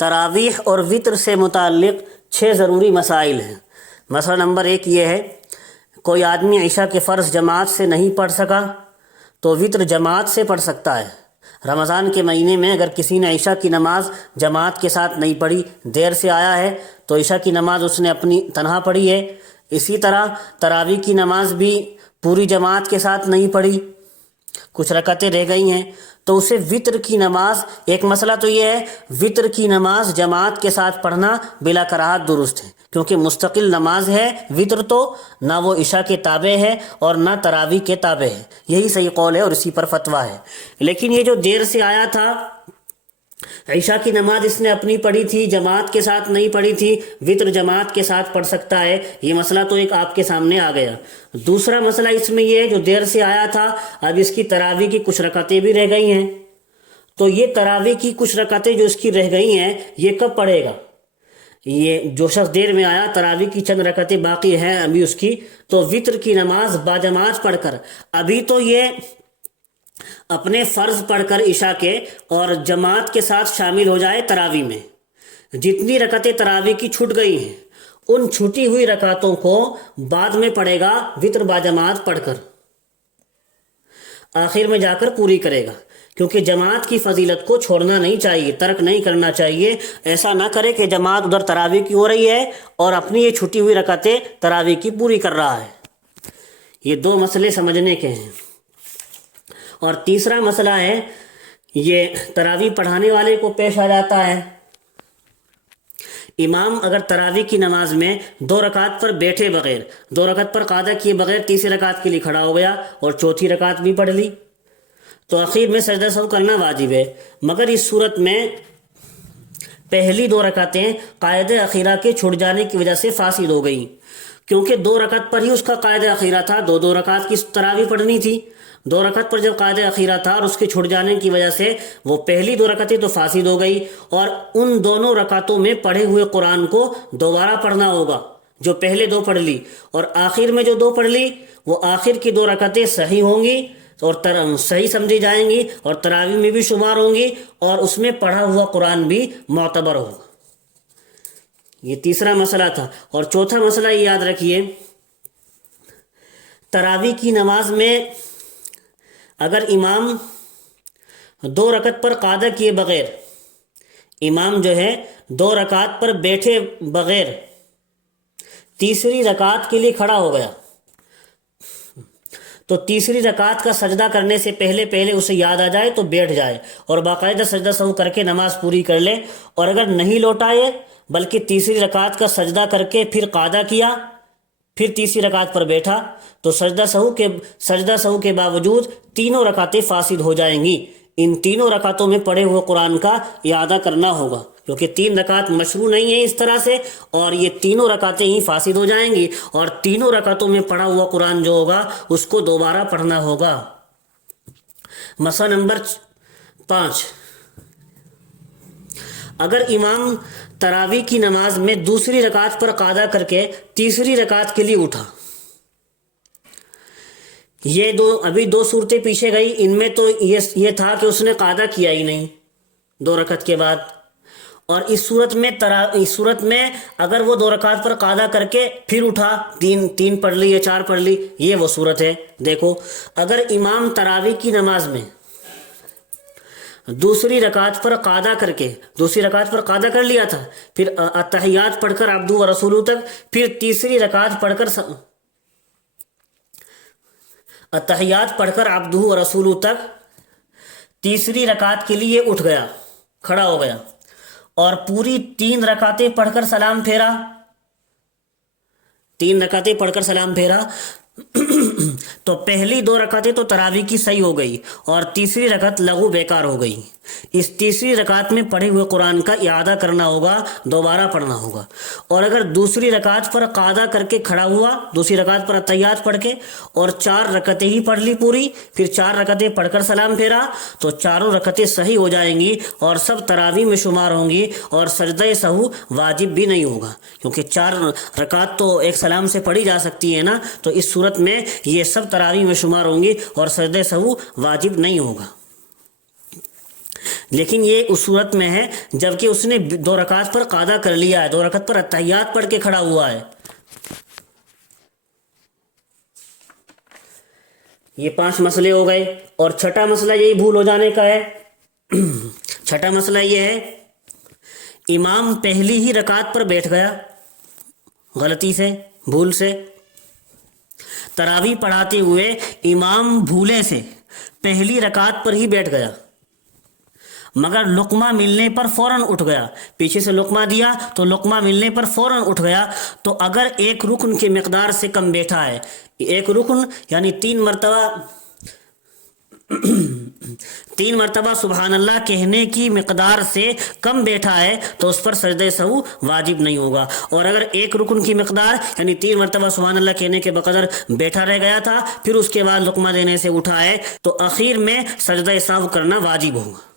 تراویح اور وطر سے متعلق 6 ضروری مسائل ہیں۔ مسئلہ نمبر 1 یہ ہے، کوئی آدمی عشاء کے فرض جماعت سے نہیں پڑھ سکا تو وطر جماعت سے پڑھ سکتا ہے۔ رمضان کے مہینے میں اگر کسی نے عشاء کی نماز جماعت کے ساتھ نہیں پڑھی، دیر سے آیا ہے تو عشاء کی نماز اس نے اپنی تنہا پڑھی ہے۔ اسی طرح تراویح کی نماز بھی پوری جماعت کے ساتھ نہیں پڑھی، کچھ رکعتیں رہ گئی ہیں، تو اسے وطر کی نماز، ایک مسئلہ تو یہ ہے وطر کی نماز جماعت کے ساتھ پڑھنا بلا کراہت درست ہے، کیونکہ مستقل نماز ہے وطر، تو نہ وہ عشاء کے تابع ہے اور نہ تراویح کے تابع ہے، یہی صحیح قول ہے اور اسی پر فتویٰ ہے۔ لیکن یہ جو دیر سے آیا تھا، عشاء کی نماز اس نے اپنی پڑھی تھی، جماعت کے ساتھ نہیں پڑھی تھی، وطر جماعت کے ساتھ پڑھ سکتا ہے، یہ مسئلہ تو ایک آپ کے سامنے آ گیا۔ دوسرا مسئلہ اس میں یہ ہے، جو دیر سے آیا تھا، اب اس کی تراویح کی کچھ رکعتیں بھی رہ گئی ہیں، تو یہ تراویح کی کچھ رکعتیں جو اس کی رہ گئی ہیں یہ کب پڑھے گا؟ یہ جو شخص دیر میں آیا، تراویح کی چند رکعتیں باقی ہیں ابھی اس کی، تو وطر کی نماز باجماعت پڑھ کر، ابھی تو یہ اپنے فرض پڑھ کر عشاء کے اور جماعت کے ساتھ شامل ہو جائے تراویح میں، جتنی رکعتیں تراویح کی چھوٹ گئی ہیں ان چھوٹی ہوئی رکعتوں کو بعد میں پڑھے گا وطر باجماعت پڑھ کر، آخر میں جا کر پوری کرے گا، کیونکہ جماعت کی فضیلت کو چھوڑنا نہیں چاہیے، ترک نہیں کرنا چاہیے۔ ایسا نہ کرے کہ جماعت ادھر تراویح کی ہو رہی ہے اور اپنی یہ چھٹی ہوئی رکعتیں تراویح کی پوری کر رہا ہے۔ یہ 2 مسئلے سمجھنے کے ہیں۔ اور تیسرا مسئلہ ہے، یہ تراویح پڑھانے والے کو پیش آ جاتا ہے، امام اگر تراویح کی نماز میں 2 رکعت پر بیٹھے بغیر، 2 رکعت پر قاعدہ کیے بغیر تیسری رکعت کے لیے کھڑا ہو گیا اور چوتھی رکعت بھی پڑھ لی، تو آخر میں سجدہ سہو کرنا واجب ہے، مگر اس صورت میں پہلی 2 رکعتیں قاعدہ اخیرہ کے چھوٹ جانے کی وجہ سے فاسد ہو گئیں، کیونکہ 2 رکعت پر ہی اس کا قاعدہ اخیرہ تھا، 2 رکعت کی تراویح پڑھنی تھی، 2 رکعت پر جب قاعدہ اخیرہ تھا اور اس کے چھوٹ جانے کی وجہ سے وہ پہلی 2 رکعتیں تو فاسد ہو گئی، اور ان دونوں رکعتوں میں پڑھے ہوئے قرآن کو دوبارہ پڑھنا ہوگا، جو پہلے 2 پڑھ لی اور آخر میں جو 2 پڑھ لی، وہ آخر کی 2 رکعتیں صحیح ہوں گی اور صحیح سمجھی جائیں گی اور تراویح میں بھی شمار ہوں گی، اور اس میں پڑھا ہوا قرآن بھی معتبر ہوگا۔ یہ تیسرا مسئلہ تھا۔ اور چوتھا مسئلہ یہ یاد رکھیے، تراویح کی نماز میں اگر امام 2 رکعت پر قاعدہ کیے بغیر، امام جو ہے 2 رکعت پر بیٹھے بغیر تیسری رکعت کے لیے کھڑا ہو گیا، تو تیسری رکعت کا سجدہ کرنے سے پہلے اسے یاد آ جائے تو بیٹھ جائے اور باقاعدہ سجدہ سہو کر کے نماز پوری کر لے، اور اگر نہیں لوٹائے بلکہ تیسری رکعت کا سجدہ کر کے پھر قاعدہ کیا، پھر تیسری رکعت پر بیٹھا، تو سجدہ سہو کے باوجود تینوں رکعتیں فاسد ہو جائیں گی۔ ان تینوں رکعتوں میں پڑھے ہوئے قرآن کا اعادہ کرنا ہوگا، کیونکہ 3 رکعت مشروع نہیں ہیں اس طرح سے، اور یہ تینوں رکعتیں ہی فاسد ہو جائیں گی، اور تینوں رکعتوں میں پڑھا ہوا قرآن جو ہوگا اس کو دوبارہ پڑھنا ہوگا۔ مسئلہ نمبر 5، اگر امام تراویح کی نماز میں دوسری رکعت پر قاعدہ کر کے تیسری رکعت کے لیے اٹھا، یہ ابھی 2 صورتیں پیچھے گئی، ان میں تو یہ تھا کہ اس نے قاعدہ کیا ہی نہیں 2 رکعت کے بعد، اور اس صورت میں اگر وہ 2 رکعت پر قاعدہ کر کے پھر اٹھا، 3 پڑھ لی یا 4 پڑھ لی، یہ وہ صورت ہے۔ دیکھو، اگر امام تراویح کی نماز میں دوسری رکعت پر قاعدہ کر کے، دوسری رکعت پر قاعدہ کر لیا تھا، پھر التحیات پڑھ کر عبدہ و رسولہ تک، پھر تیسری رکعت پڑھ کر التحیات پڑھ کر عبدہ و رسولہ تک تیسری رکعت کے لیے اٹھ گیا، کھڑا ہو گیا، اور پوری 3 رکعتیں پڑھ کر سلام پھیرا، 3 رکعتیں پڑھ کر سلام پھیرا، تو پہلی 2 رکعتیں تو تراویح کی صحیح ہو گئی اور تیسری رکعت لغو بیکار ہو گئی۔ اس تیسری رکعت میں پڑھے ہوئے قرآن کا اعادہ کرنا ہوگا، دوبارہ پڑھنا ہوگا۔ اور اگر دوسری رکعت پر قاعدہ کر کے کھڑا ہوا، دوسری رکعت پر التحیات پڑھ کے، اور 4 رکعتیں ہی پڑھ لی پوری، پھر 4 رکعتیں پڑھ کر سلام پھیرا، تو چاروں رکعتیں صحیح ہو جائیں گی اور سب تراویح میں شمار ہوں گی، اور سجدہ سہو واجب بھی نہیں ہوگا، کیونکہ 4 رکعت تو ایک سلام سے پڑھی جا سکتی ہے نا، تو اس صورت میں یہ سب تراویح میں شمار ہوں گی اور سجدہ سہو واجب نہیں ہوگا۔ لیکن یہ اس صورت میں ہے جب کہ اس نے 2 رکعت پر قاعدہ کر لیا ہے، 2 رکعت پر اتحیات پڑھ کے کھڑا ہوا ہے۔ یہ 5 مسئلے ہو گئے، اور چھٹا مسئلہ یہی بھول ہو جانے کا ہے۔ چھٹا مسئلہ یہ ہے، امام پہلی ہی رکعت پر بیٹھ گیا غلطی سے، بھول سے، تراویح پڑھاتے ہوئے امام بھولے سے پہلی رکعت پر ہی بیٹھ گیا، مگر لقمہ ملنے پر فوراً اٹھ گیا، پیچھے سے لقمہ دیا تو لقمہ ملنے پر فوراً اٹھ گیا، تو اگر ایک رکن کی مقدار سے کم بیٹھا ہے، ایک رکن یعنی 3 مرتبہ سبحان اللہ کہنے کی مقدار سے کم بیٹھا ہے تو اس پر سجدہ سہو واجب نہیں ہوگا، اور اگر ایک رکن کی مقدار یعنی 3 مرتبہ سبحان اللہ کہنے کے بقدر بیٹھا رہ گیا تھا، پھر اس کے بعد لقمہ دینے سے اٹھا ہے، تو اخیر میں سجدہ سہو کرنا واجب ہوگا۔